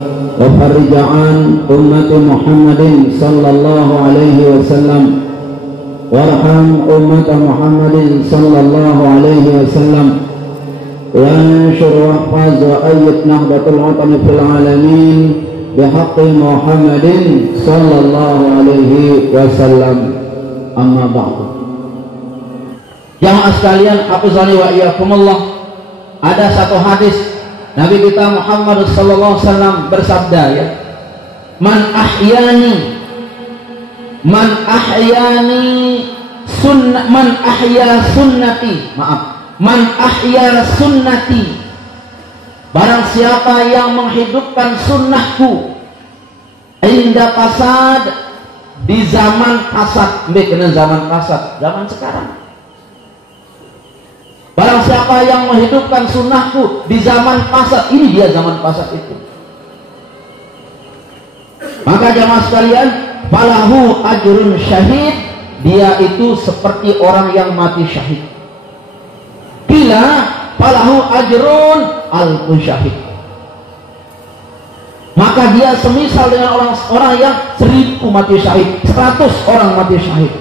وفرج عن أمة محمد صلى الله عليه وسلم وارحم أمة محمد صلى الله عليه وسلم وانشر واحفظ وأيد نهضة الوطن في العالمين بحق محمد صلى الله عليه wasallam. Amma ba'du. Jamaah sekalian, hafizani wa iyyakumullah. Ada satu hadis Nabi kita Muhammad sallallahu alaihi wasallam bersabda, ya, man ahya sunnati, barang siapa yang menghidupkan sunnahku inda fasad, di zaman fasad, zaman fasad, zaman sekarang. Barang siapa yang menghidupkan sunnahku di zaman fasad, ini dia zaman fasad itu. Maka jamaah sekalian, falahu ajrun syahid, dia itu seperti orang yang mati syahid. Bila falahu ajrun alfun syahid, maka dia semisal dengan orang yang 1000 mati syahid, 100 orang mati syahid.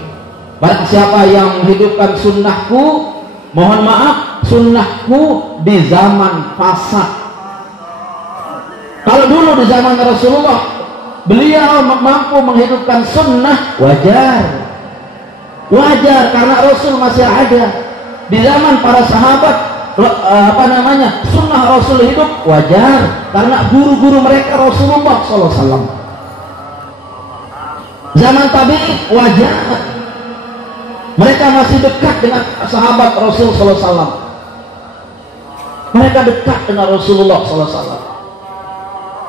Barang siapa yang menghidupkan sunnahku, mohon maaf, sunnahku di zaman fasad. Kalau dulu di zaman Rasulullah beliau mampu menghidupkan sunnah, wajar karena Rasul masih ada. Di zaman para sahabat, sunnah Rasul hidup, wajar karena guru-guru mereka Rasulullah SAW. Zaman tabi'in, wajar, mereka masih dekat dengan sahabat Rasul SAW. Mereka dekat dengan Rasulullah SAW.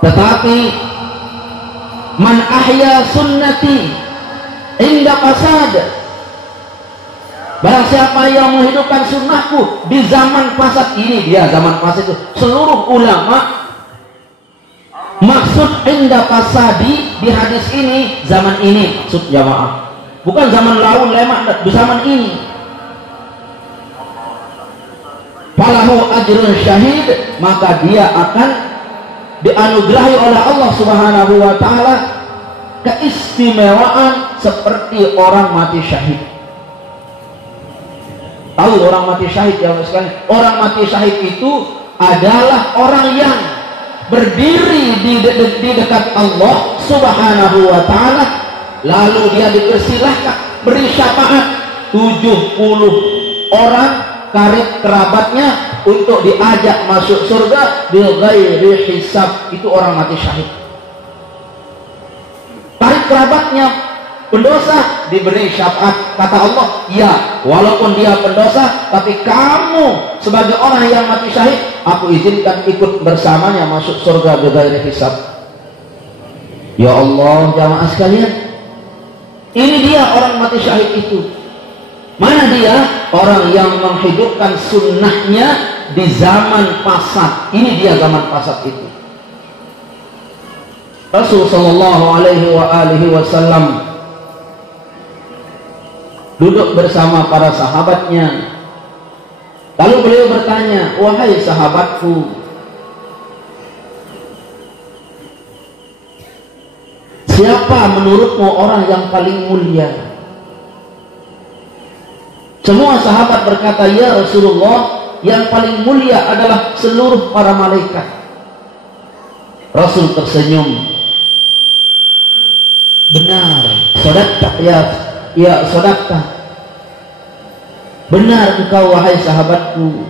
Tetapi man ahya sunnati inda fasad, barang siapa yang menghidupkan sunnahku di zaman fasad, ini dia zaman fasad itu. Seluruh ulama maksud inda fasadi di hadis ini zaman ini, maksud jamaah, bukan zaman laun lemak, di zaman ini. Falahu ajrun syahid, maka dia akan dianugerahi oleh Allah Subhanahu wa ta'ala keistimewaan seperti orang mati syahid. Tahu orang mati syahid ya sekalian? Orang mati syahid itu adalah orang yang berdiri di dekat Allah Subhanahu wa ta'ala, lalu dia dipersilahkan beri syafaat 70 orang karib kerabatnya untuk diajak masuk surga bil ghairi hisab. Itu orang mati syahid. Karib kerabatnya pendosa diberi syafaat, kata Allah, ya, walaupun dia pendosa, tapi kamu sebagai orang yang mati syahid, aku izinkan ikut bersamanya masuk surga bil ghairi hisab. Ya Allah, jamaah sekalian, ini dia orang mati syahid itu. Mana dia? Orang yang menghidupkan sunnahnya di zaman fasad. Ini dia zaman fasad itu. Rasul sallallahu alaihi wasallam duduk bersama para sahabatnya. Lalu beliau bertanya, wahai sahabatku, siapa menurutmu orang yang paling mulia? Semua sahabat berkata, ya Rasulullah, yang paling mulia adalah seluruh para malaikat. Rasul tersenyum. Benar, sodaqta ya sodaqta. Benar engkau wahai sahabatku.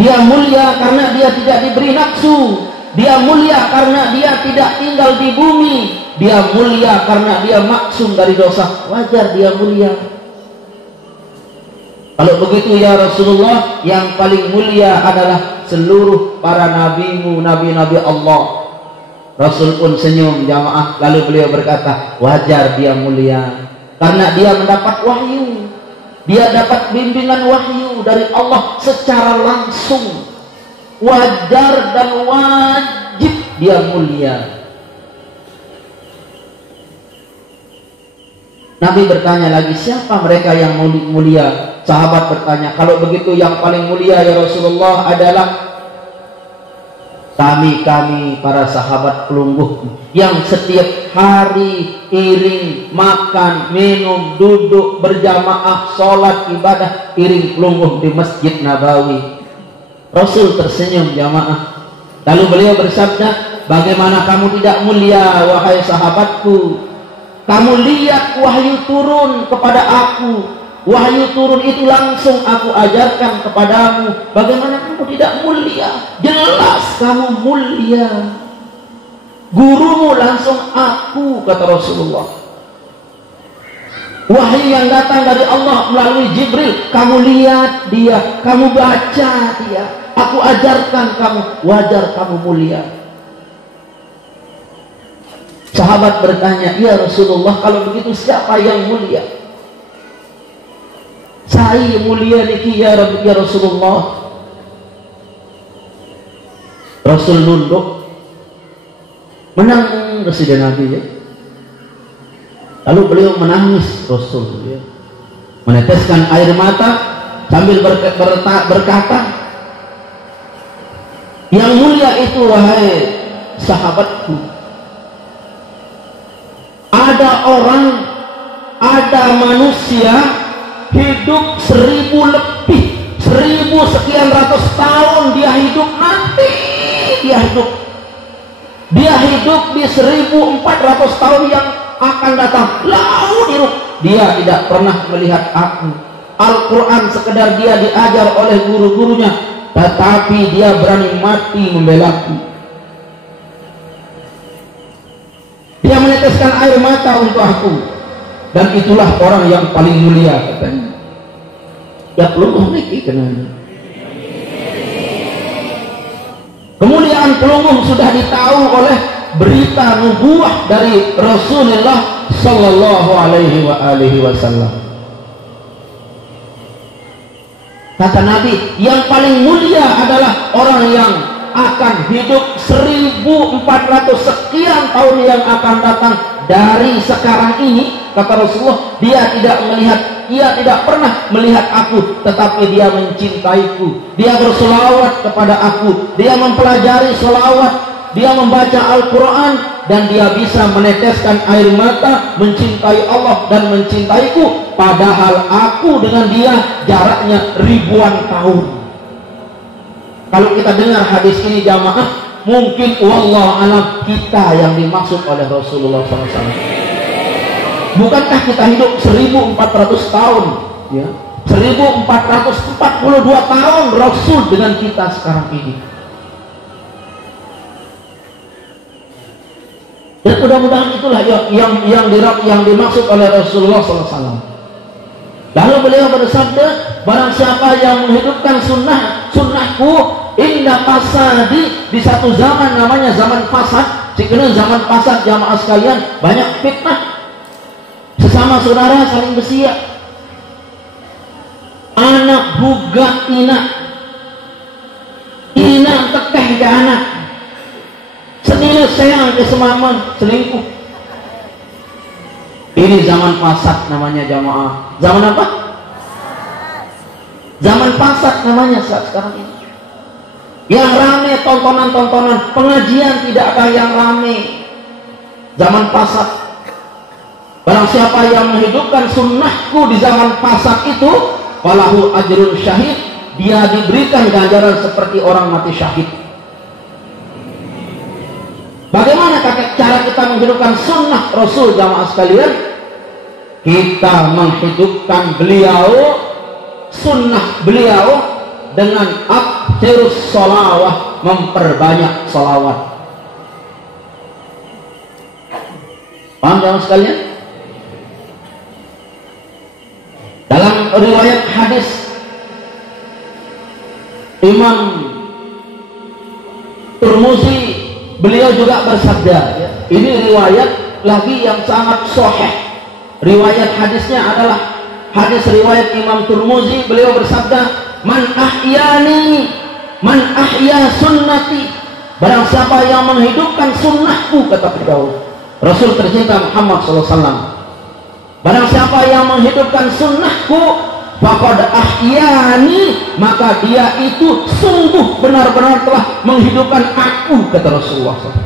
Dia mulia karena dia tidak diberi nafsu. Dia mulia karena dia tidak tinggal di bumi. Dia mulia karena dia maksum dari dosa. Wajar dia mulia. Kalau begitu ya Rasulullah, yang paling mulia adalah seluruh para nabimu, nabi-nabi Allah. Rasul pun senyum jamaah. Lalu beliau berkata, wajar dia mulia karena dia mendapat wahyu. Dia dapat bimbingan wahyu dari Allah secara langsung. Wajar dan wajib dia mulia. Nabi bertanya lagi, siapa mereka yang mulia? Sahabat bertanya, kalau begitu yang paling mulia ya Rasulullah adalah kami para sahabat pelungguh yang setiap hari iring makan, minum, duduk berjamaah, sholat, ibadah, iring pelungguh di Masjid Nabawi. Rasul tersenyum jamaah. Lalu beliau bersabda, bagaimana kamu tidak mulia wahai sahabatku? Kamu lihat wahyu turun kepada aku. Wahyu turun itu langsung aku ajarkan kepadamu. Bagaimana kamu tidak mulia? Jelas kamu mulia. Gurumu langsung aku, kata Rasulullah. Wahyu yang datang dari Allah melalui Jibril, kamu lihat dia, kamu baca dia, aku ajarkan kamu, wajar kamu mulia. Sahabat bertanya, ya Rasulullah, kalau begitu siapa yang mulia? Saya mulia niki ya Rasulullah. Rasul nunduk, menang Presiden Nabi ya. Lalu beliau menangis, Rasul ya, meneteskan air mata sambil berkata, yang mulia itu wahai sahabatku, ada manusia hidup 1000 lebih, 1000 sekian ratus tahun dia hidup, nanti dia hidup di 1400 tahun yang akan datang, lalu dia tidak pernah melihat aku. Al-Quran sekedar dia diajar oleh guru-gurunya, tetapi dia berani mati membelaku. Dia meneteskan air mata untuk aku, dan itulah orang yang paling mulia, katanya. Ya pelungguh niki kenanya. Kemuliaan pelungguh sudah ditahu oleh berita nubuah dari Rasulullah sallallahu alaihi wasallam. Kata Nabi, yang paling mulia adalah orang yang akan hidup 1400 sekian tahun yang akan datang dari sekarang ini. Kata Rasulullah, dia tidak pernah melihat aku, tetapi dia mencintaiku. Dia bersolawat kepada aku, dia mempelajari solawat, dia membaca Al-Quran, dan dia bisa meneteskan air mata, mencintai Allah dan mencintaiku, padahal aku dengan dia jaraknya ribuan tahun. Kalau kita dengar hadis ini jamaah, mungkin wallahu alam kita yang dimaksud oleh Rasulullah SAW. Bukankah kita hidup 1400 tahun ya? 1442 tahun Rasul dengan kita sekarang ini. Dan mudah-mudahan itulah yang dimaksud oleh Rasulullah SAW. Lalu beliau bersabda, barang siapa yang menghidupkan sunnahku inna fasadi, di satu zaman namanya zaman fasad. Jika zaman fasad jamaah sekalian, banyak fitnah, sesama saudara saling bersiap, anak buga ina teteh ke anak, senilai sayang ke semaman, selingkuh. Ini zaman fasad namanya jamaah. Zaman apa? Zaman fasad namanya saat sekarang ini. Yang rame tontonan-tontonan, pengajian tidak ada yang rame. Zaman fasad. Barang siapa yang menghidupkan sunnahku di zaman fasad itu, falahu ajrun syahid, dia diberikan ganjaran seperti orang mati syahid. Bagaimana cara kita menghidupkan sunnah Rasul jamaah sekalian? Kita menghidupkan beliau, sunnah beliau, dengan aktsirus sholawah, memperbanyak sholawat. Paham jamaah sekalian? Dalam riwayat hadis Imam Tirmidzi, beliau juga bersabda ya, ini riwayat lagi yang sangat sahih. Riwayat hadisnya adalah hadis riwayat Imam Tirmidzi. Beliau bersabda, man ahya sunnati, barang siapa yang menghidupkan sunnahku, kata beliau Rasul tercinta Muhammad SAW, barang siapa yang menghidupkan sunnahku, faqad ahya ahyani, maka dia itu sungguh benar-benar telah menghidupkan aku, kata Rasulullah SAW.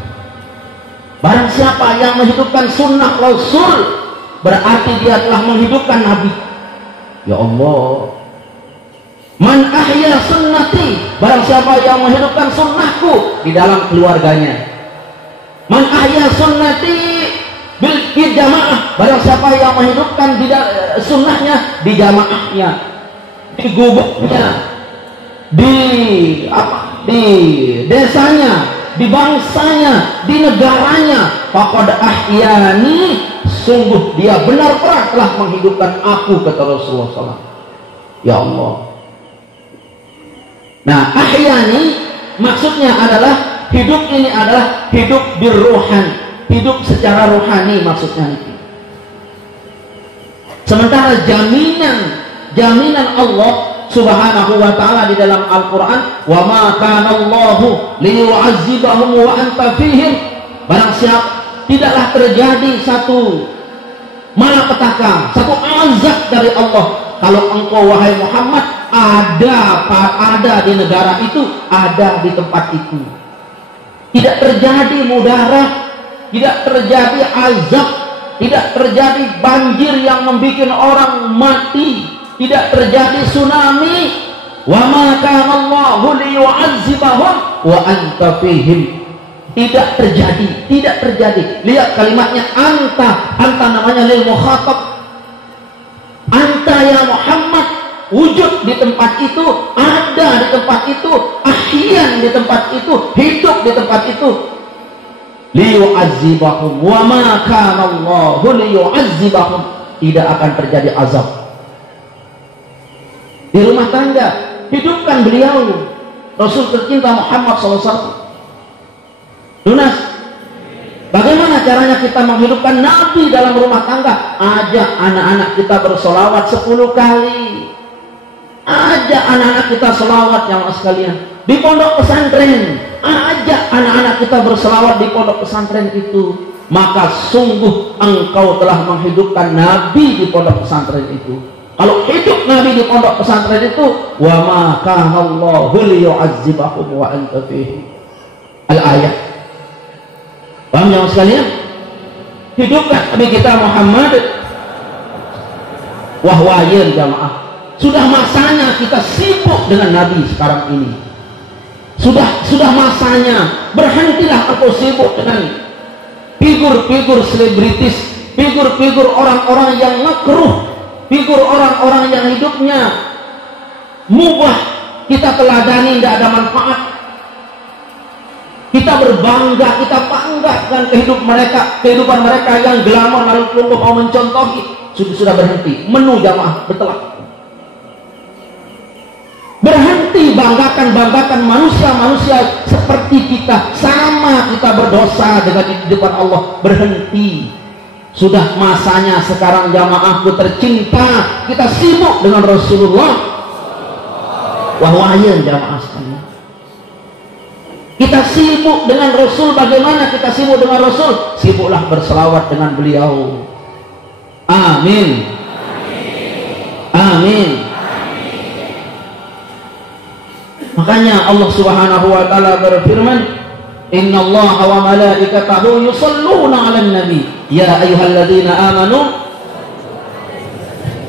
Barang siapa yang menghidupkan sunnah Rasul, berarti dia telah menghidupkan Nabi. Ya Allah, man ahya sunnati, barang siapa yang menghidupkan sunnahku di dalam keluarganya. Man ahya sunnati bil jamaah, barang siapa yang menghidupkan sunnahnya di jamaahnya, di gubuknya, di desanya, di bangsanya, di negaranya, faqad ahyani, sungguh dia benar-benar telah menghidupkan aku, kata Rasulullah SAW. Ya Allah. Nah, ahyani maksudnya adalah hidup ini adalah hidup birruhan, hidup secara rohani maksudnya itu. Sementara jaminan Allah Subhanahu wa ta'ala di dalam Al-Quran, wa ma kana Allahu liyu'azzibahum wa anta fihim, barang siapa tidaklah terjadi satu malapetaka, satu azab dari Allah kalau engkau wahai Muhammad ada di negara itu, ada di tempat itu. Tidak terjadi mudarat, tidak terjadi azab, tidak terjadi banjir yang membuat orang mati, tidak terjadi tsunami. Wa ma kana Allahu liyu'azzibahum wa anta fihim. Tidak terjadi. Lihat kalimatnya anta namanya lil mukhatab. Anta ya Muhammad, wujud di tempat itu, ada di tempat itu, ahyan di tempat itu, hidup di tempat itu. Liyu'azzibahum wa ma kana Allahu liyu'azzibahum. Tidak akan terjadi azab. Di rumah tangga, hidupkan beliau, Rasul tercinta Muhammad SAW. Lunas. Bagaimana caranya kita menghidupkan Nabi dalam rumah tangga? Ajak anak-anak kita bersolawat 10 kali. Ajak anak-anak kita selawat yang sekalian. Di pondok pesantren, ajak anak-anak kita berselawat di pondok pesantren itu. Maka sungguh engkau telah menghidupkan Nabi di pondok pesantren itu. Kalau hidup Nabi di pondok pesantren itu, wa ma kana Allahu liyu'azzibahum wa anta fihi. Al-ayat. Paham yang sekalian? Hidupkan Nabi kita Muhammad. Wahwayan jamaah. Sudah masanya kita sibuk dengan Nabi sekarang ini. Sudah masanya. Berhentilah aku sibuk dengan figur-figur selebritis, figur-figur orang-orang yang makruh, figur orang-orang yang hidupnya mubah. Kita teladani, tidak ada manfaat. Kita berbangga, kita bangga dengan kehidupan mereka yang glamor, lalu kelompok mau mencontohi. Sudah berhenti, menu jamaah bertelak. Berhenti banggakan manusia-manusia seperti kita, sama kita berdosa dengan di depan Allah. Berhenti. Sudah masanya sekarang jamaahku tercinta, kita sibuk dengan Rasulullah. Wahwayan jamaah sekalian. Kita sibuk dengan Rasul. Bagaimana kita sibuk dengan Rasul? Sibuklah berselawat dengan beliau. Amin. Amin. Makanya Allah Subhanahu wa ta'ala berfirman, innallaha wa malaikatahu yusalluna 'alan nabi ya ayyuhalladzina amanu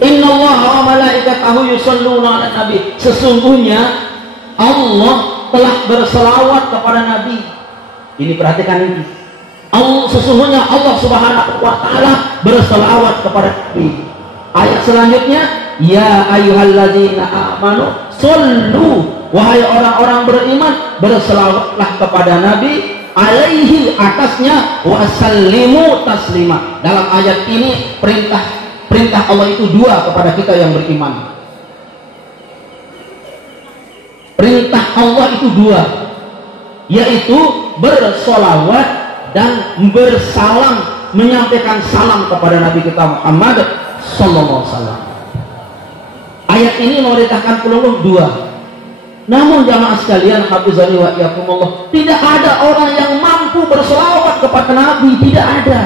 innallaha wa malaikatahu yusalluna 'alan nabi. Sesungguhnya Allah telah berselawat kepada Nabi. Ini perhatikan ini. Sesungguhnya Allah Subhanahu wa ta'ala berselawat kepada Nabi. Ayat selanjutnya, ya ayyuhalladzina amanu sallu, wahai orang-orang beriman, berselawatlah kepada Nabi alaihi, atasnya, wa sallimu taslima. Dalam ayat ini perintah Allah itu dua kepada kita yang beriman. Perintah Allah itu dua, yaitu bersolawat dan bersalam, menyampaikan salam kepada Nabi kita Muhammad sallallahu alaihi wasallam. Ayat ini memerintahkan peluluh dua. Namun jamaah sekalian, hafizani wa iyyakumullah, tidak ada orang yang mampu berselawat kepada Nabi, tidak ada.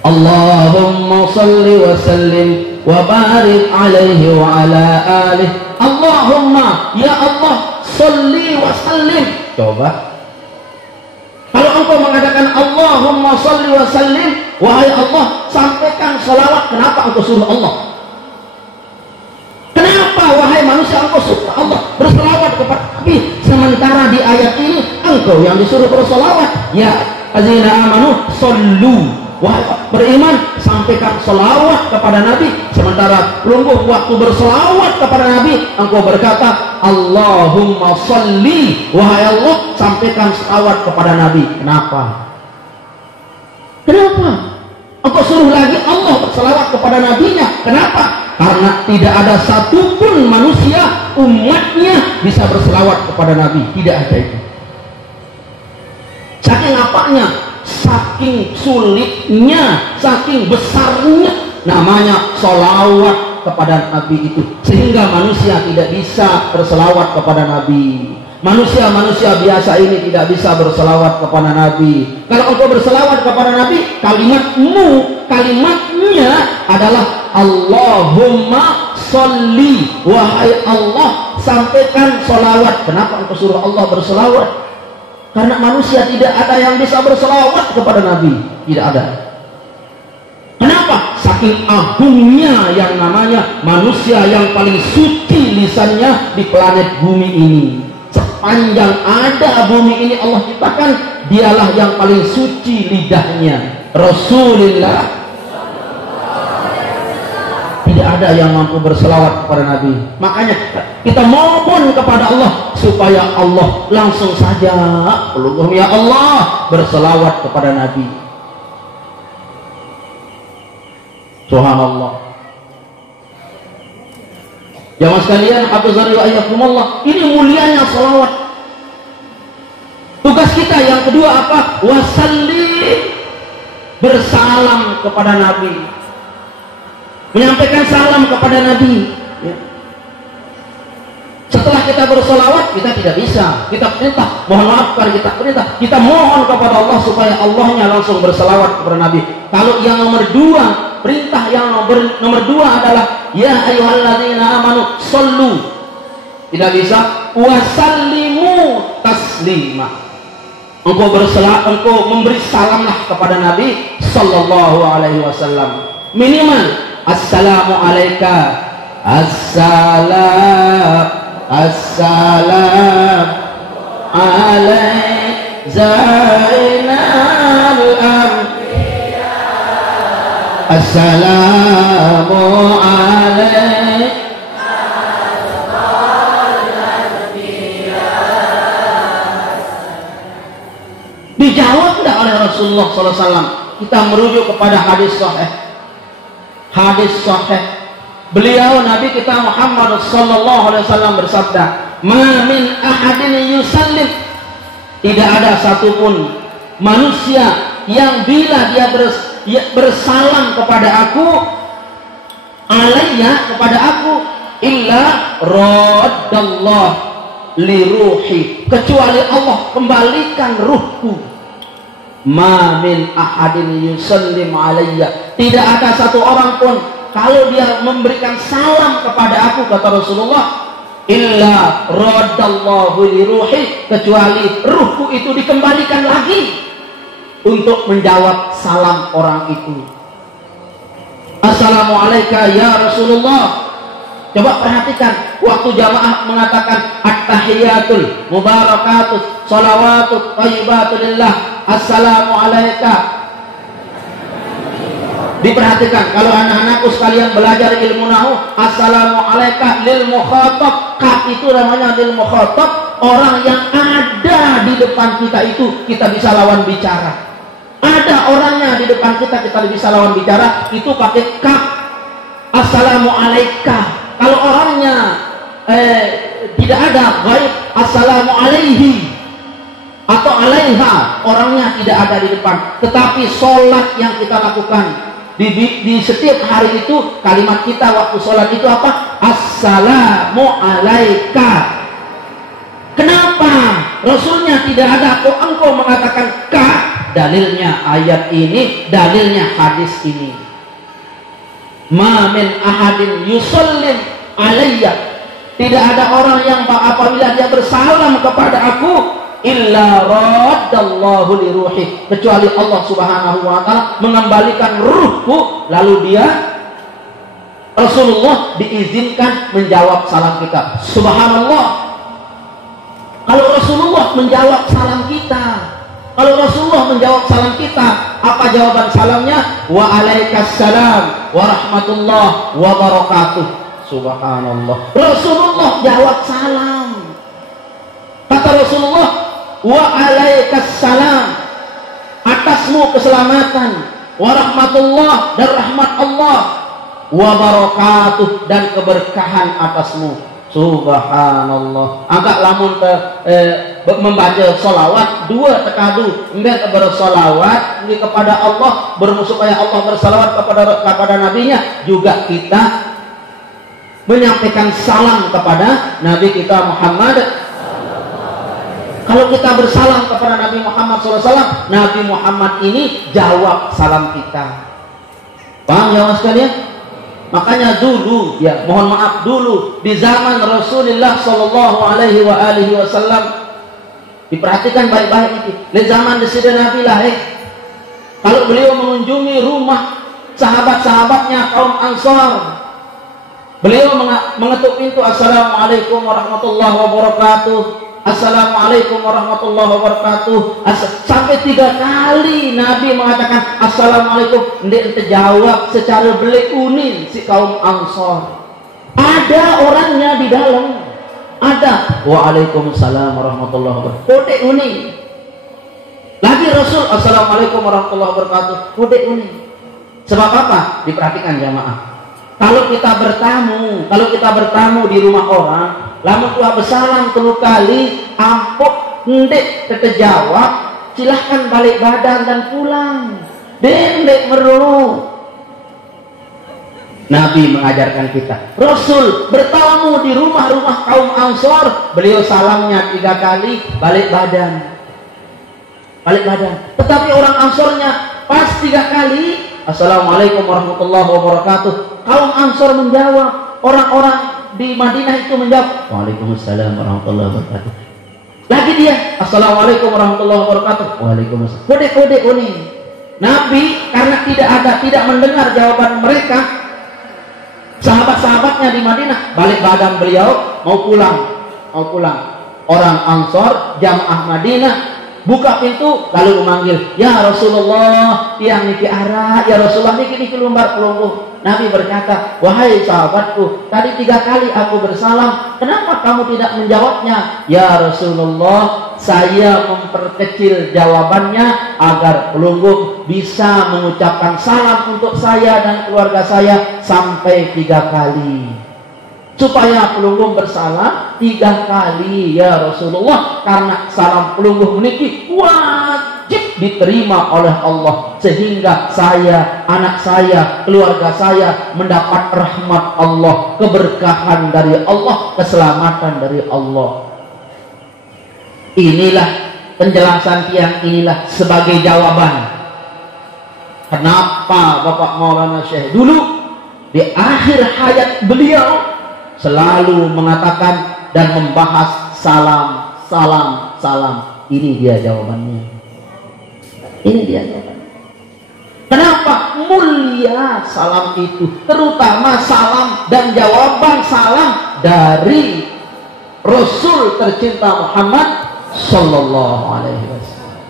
Allahumma salli wa sallim wa barik alaihi wa ala alihi. Allahumma ya Allah sholli wa sallim. Coba kalau engkau mengatakan Allahumma sholli wa sallim, wahai Allah sampaikan salawat, kenapa engkau suruh Allah? Kenapa wahai manusia engkau suruh Allah berselawat kepada Nabi, sementara di ayat ini engkau yang disuruh berselawat? Ya azina amanu shollu, wahai beriman sampaikan selawat kepada Nabi, sementara lungguh waktu berselawat kepada Nabi engkau berkata Allahumma sholli, wahai Allah sampaikan selawat kepada Nabi. Kenapa? Engkau suruh lagi Allah berselawat kepada Nabinya. Kenapa? Karena tidak ada satupun manusia umatnya bisa berselawat kepada Nabi, tidak ada itu. Saking apanya? Saking sulitnya, saking besarnya namanya sholawat kepada Nabi itu, sehingga manusia tidak bisa berselawat kepada Nabi. Manusia-manusia biasa ini tidak bisa berselawat kepada Nabi. Kalau engkau berselawat kepada Nabi, kalimatnya adalah Allahumma sholli, wahai Allah sampaikan sholawat. Kenapa engkau suruh Allah berselawat? Karena manusia tidak ada yang bisa berselawat kepada Nabi, tidak ada. Kenapa? Saking agungnya yang namanya manusia yang paling suci lisannya di planet bumi ini. Sepanjang ada bumi ini Allah ciptakan, dialah yang paling suci lidahnya. Rasulullah, tidak ada yang mampu berselawat kepada Nabi. Makanya kita mohon kepada Allah supaya Allah langsung saja ya Allah berselawat kepada Nabi. Subhanallah. Jamaah sekalian, hafizani wa iyyakumullah, ini mulianya salawat. Tugas kita yang kedua apa? Wasallim, bersalam kepada Nabi, menyampaikan salam kepada Nabi. Ya. Setelah kita bersolawat, kita tidak bisa. Kita perintah, mohon maaf kalau kita perintah, kita mohon kepada Allah supaya Allahnya langsung berselawat kepada Nabi. Kalau yang nomor dua, perintah yang nomor dua adalah ya ayyuhalladzina amanu shollu. Tidak bisa wasallimu taslima. Engkau memberi salamlah kepada Nabi sallallahu alaihi wasallam. Minimal assalamu alayka, assalam alaik zainal anbiya, assalamu alaik. Dijawab tidak oleh Rasulullah SAW. Kita merujuk kepada hadis sahih. Hadis sahih. Beliau Nabi kita Muhammad sallallahu alaihi wasallam bersabda, "Ma min ahadin yusallim." Tidak ada satupun manusia yang bila dia bersalam kepada aku, alayya kepada aku, illa raddallah li ruhi, kecuali Allah kembalikan ruhku. Ma min ahadin yusallim alayya. Tidak ada satu orang pun kalau dia memberikan salam kepada aku, kata Rasulullah, illa raddallahu li ruhi, kecuali ruhku itu dikembalikan lagi untuk menjawab salam orang itu. Assalamualaikum ya Rasulullah. Coba perhatikan waktu jamaah mengatakan at-tahiyatul mubarakatuh shalawatut thayyibatulillah assalamualaikum. Diperhatikan kalau anak-anakku sekalian belajar ilmu nahu, assalamualaikum lil mukhatab, kaf itu namanya lil mukhatab, orang yang ada di depan kita itu kita bisa lawan bicara. Ada orangnya di depan kita bisa lawan bicara, itu pakai kaf. Assalamualaikum. Kalau orangnya tidak ada, baik assalamu alaihi atau alaiha, orangnya tidak ada di depan. Tetapi sholat yang kita lakukan di setiap hari itu, kalimat kita waktu sholat itu apa? Assalamu alaika. Kenapa Rasulnya tidak ada, kok engkau mengatakan ka? Dalilnya ayat ini, dalilnya hadis ini. Ma min ahadin yusallim alayya, tidak ada orang yang apabila dia bersalam kepada aku illa raddallahu li ruhi, kecuali Allah Subhanahu wa taala mengembalikan ruhku, lalu dia Rasulullah diizinkan menjawab salam kita. Subhanallah, kalau Rasulullah menjawab salam kita, kalau Rasulullah menjawab salam kita, apa jawaban salamnya? Wa alaikassalam wa rahmatullah wa barakatuh. Subhanallah, Rasulullah jawab salam. Kata Rasulullah, wa alaikassalam, atasmu keselamatan, wa rahmatullah, dan rahmat Allah, wa barakatuh, dan keberkahan atasmu. Subhanallah. Agak lamun membaca solawat dua tekadu enggak bersolawat ini kepada Allah, supaya Allah bersolawat kepada nabinya, juga kita menyampaikan salam kepada Nabi kita Muhammad. Kalau kita bersalam kepada Nabi Muhammad SAW, Nabi Muhammad ini jawab salam kita. Paham ya mas sekalian? Makanya dulu, ya mohon maaf, dulu di zaman Rasulullah Sallallahu Alaihi Wasallam, diperhatikan baik-baik itu. Di zaman Sayyidina Nabi lah, kalau beliau mengunjungi rumah sahabat-sahabatnya kaum Ansar, beliau mengetuk pintu, Assalamualaikum warahmatullahi wabarakatuh, Assalamualaikum warahmatullahi wabarakatuh. Sampai 3 kali Nabi mengatakan Assalamualaikum. Dia terjawab secara belik unin si kaum Ansar. Ada orangnya di dalam, ada Waalaikumsalam warahmatullahi wabarakatuh, kode unin. Lagi Rasul Assalamualaikum warahmatullahi wabarakatuh, kode unin. Sebab apa? Diperhatikan jamaah. Kalau kita bertamu di rumah orang, lama tua bersalam 3 kali, ampok ndek terjawab, silahkan balik badan dan pulang. Dendek meru. Nabi mengajarkan kita. Rasul bertamu di rumah-rumah kaum Ansor, beliau salamnya 3 kali, balik badan. Balik badan. Tetapi orang Ansornya pas 3 kali, Assalamualaikum warahmatullahi wabarakatuh. Kaum Ansor menjawab, orang-orang di Madinah itu menjawab, Waalaikumsalam warahmatullahi wabarakatuh. Lagi dia, Assalamualaikum warahmatullahi wabarakatuh. Waalaikumsalam. Kode-kode ini. Nabi karena tidak mendengar jawaban mereka, sahabat-sahabatnya di Madinah, balik badan beliau, mau pulang. Orang Ansor, jamaah Madinah, buka pintu lalu memanggil, ya Rasulullah, yang niki arah, ya Rasulullah niki lumbar pelungguh. Nabi berkata, wahai sahabatku, tadi 3 kali aku bersalam, kenapa kamu tidak menjawabnya? Ya Rasulullah, saya memperkecil jawabannya agar pelungguh bisa mengucapkan salam untuk saya dan keluarga saya sampai 3 kali. Supaya pelungguh bersalam 3 kali ya Rasulullah, karena salam pelungguh meniki wajib diterima oleh Allah, sehingga saya, anak saya, keluarga saya mendapat rahmat Allah, keberkahan dari Allah, keselamatan dari Allah. Inilah penjelasan tiang, inilah sebagai jawaban kenapa Bapak Maulana Syekh dulu di akhir hayat beliau selalu mengatakan dan membahas salam. Ini dia jawabannya. Ini dia jawabannya. Kenapa mulia salam itu, terutama salam dan jawaban salam dari Rasul tercinta Muhammad Sallallahu Alaihi Wasallam.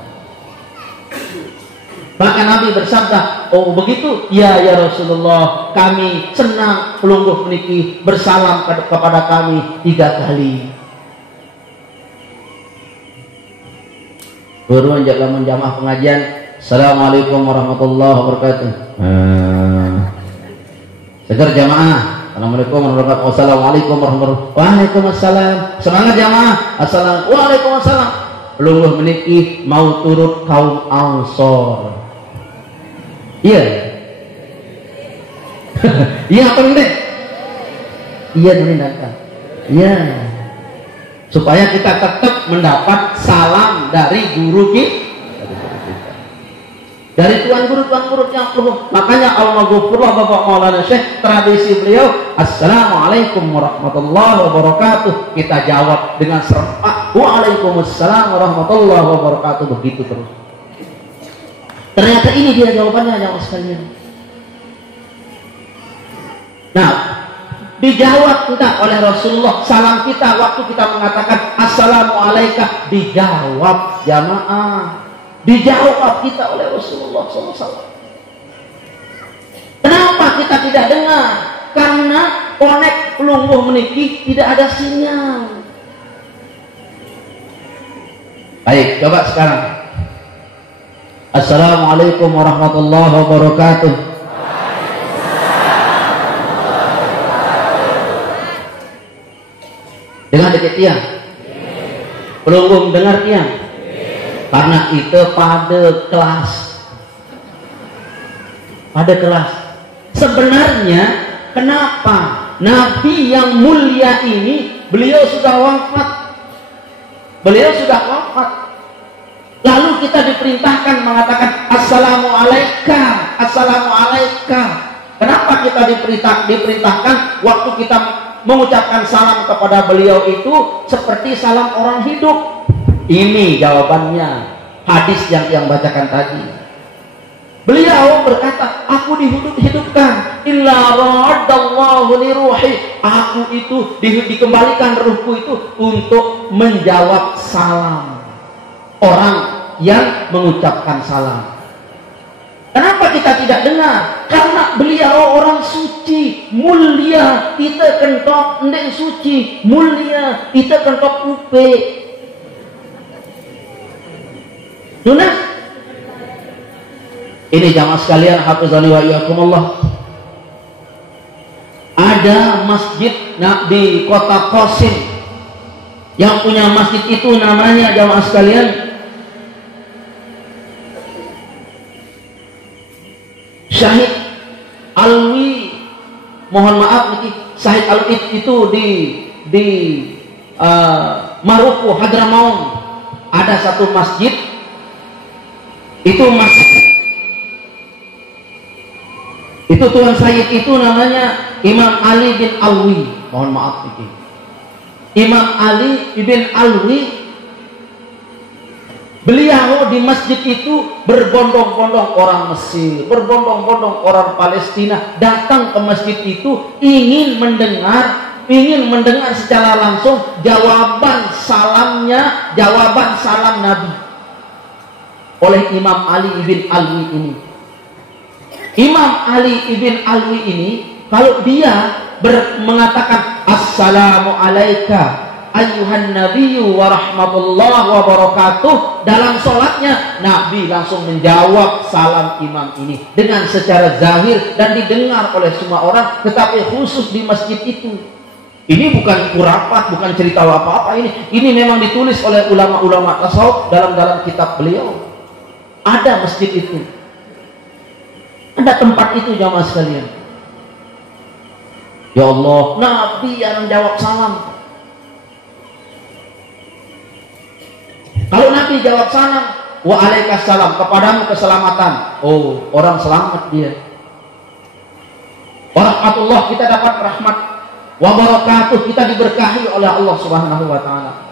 Maka Nabi bersabda, oh begitu? Ya Rasulullah, kami senang pelungguh meniki bersalam kepada kami 3 kali. Baru menjaga menjamah pengajian. Assalamualaikum warahmatullahi wabarakatuh. Segar jamaah. Assalamualaikum warahmatullahi wabarakatuh. Assalamualaikum warahmatullahi wabarakatuh. Waalaikumsalam. Semangat jamaah. Assalamualaikum. Waalaikumsalam. Pelungguh meniki mau turut kaum Ansor. Iya. Iya apa enggak? Iya dimintakan. Iya. Supaya kita tetap mendapat salam dari guru kita. dari tuan guru yang makanya Al-Maghfurullah Bapak Maulana Syekh, tradisi beliau Assalamualaikum warahmatullahi wabarakatuh, kita jawab dengan serempak Waalaikumsalam warahmatullahi wabarakatuh, begitu terus. Ternyata ini dia jawabannya jamaah sekalian. Nah, dijawab kita oleh Rasulullah salam kita waktu kita mengatakan Assalamualaikum, dijawab jamaah. Dijawab kita oleh Rasulullah SAW. Kenapa kita tidak dengar? Karena konek pelungguh meniki tidak ada sinyal. Baik, coba sekarang. Assalamualaikum warahmatullahi wabarakatuh. Dengar dekat tiang. Pelungguh dengar tiang. Karena itu pada kelas. Sebenarnya kenapa Nabi yang mulia ini beliau sudah wafat. Lalu kita diperintahkan mengatakan Assalamualaikum. Kenapa kita diperintahkan waktu kita mengucapkan salam kepada beliau itu seperti salam orang hidup? Ini jawabannya hadis yang bacakan tadi. Beliau berkata, aku dihidupkan illa radallahu li ruhi. Aku itu dikembalikan ruhku itu untuk menjawab salam orang yang mengucapkan salam. Kenapa kita tidak dengar? Karena beliau orang suci, mulia, kita kentok ndek suci, mulia, kita kentok upe. Sunnah. Ini jamaah sekalian, hafizani wa iyyakumullah. Ada masjid di kota Qasim. Yang punya masjid itu namanya jamaah sekalian Syahid Alwi. Mohon maaf niki, Syahid Alwi itu di Maruku, Hadramaut. Ada satu masjid. Itu Tuan Sayyid itu namanya Imam Ali bin Alwi. Mohon maaf ini. Imam Ali bin Alwi, beliau di masjid itu berbondong-bondong orang Mesir, berbondong-bondong orang Palestina datang ke masjid itu ingin mendengar secara langsung jawaban salam Nabi oleh Imam Ali ibn Alwi ini. Imam Ali ibn Alwi ini kalau dia mengatakan Assalamualaikum ayyuhan nabiyyu wa rahmatullahi wa barakatuh dalam sholatnya, Nabi langsung menjawab salam imam ini dengan secara zahir dan didengar oleh semua orang, tetapi khusus di masjid itu. Ini bukan khurafat, bukan cerita apa-apa ini memang ditulis oleh ulama-ulama tasawuf dalam kitab beliau. Ada masjid itu, ada tempat itu jamaah sekalian. Ya Allah, Nabi yang menjawab salam. Kalau Nabi jawab salam, waalaikumsalam, kepadamu keselamatan. Oh, orang selamat dia. Warahmatullah, kita dapat rahmat. Wa barakatuh, kita diberkahi oleh Allah Subhanahu wa taala.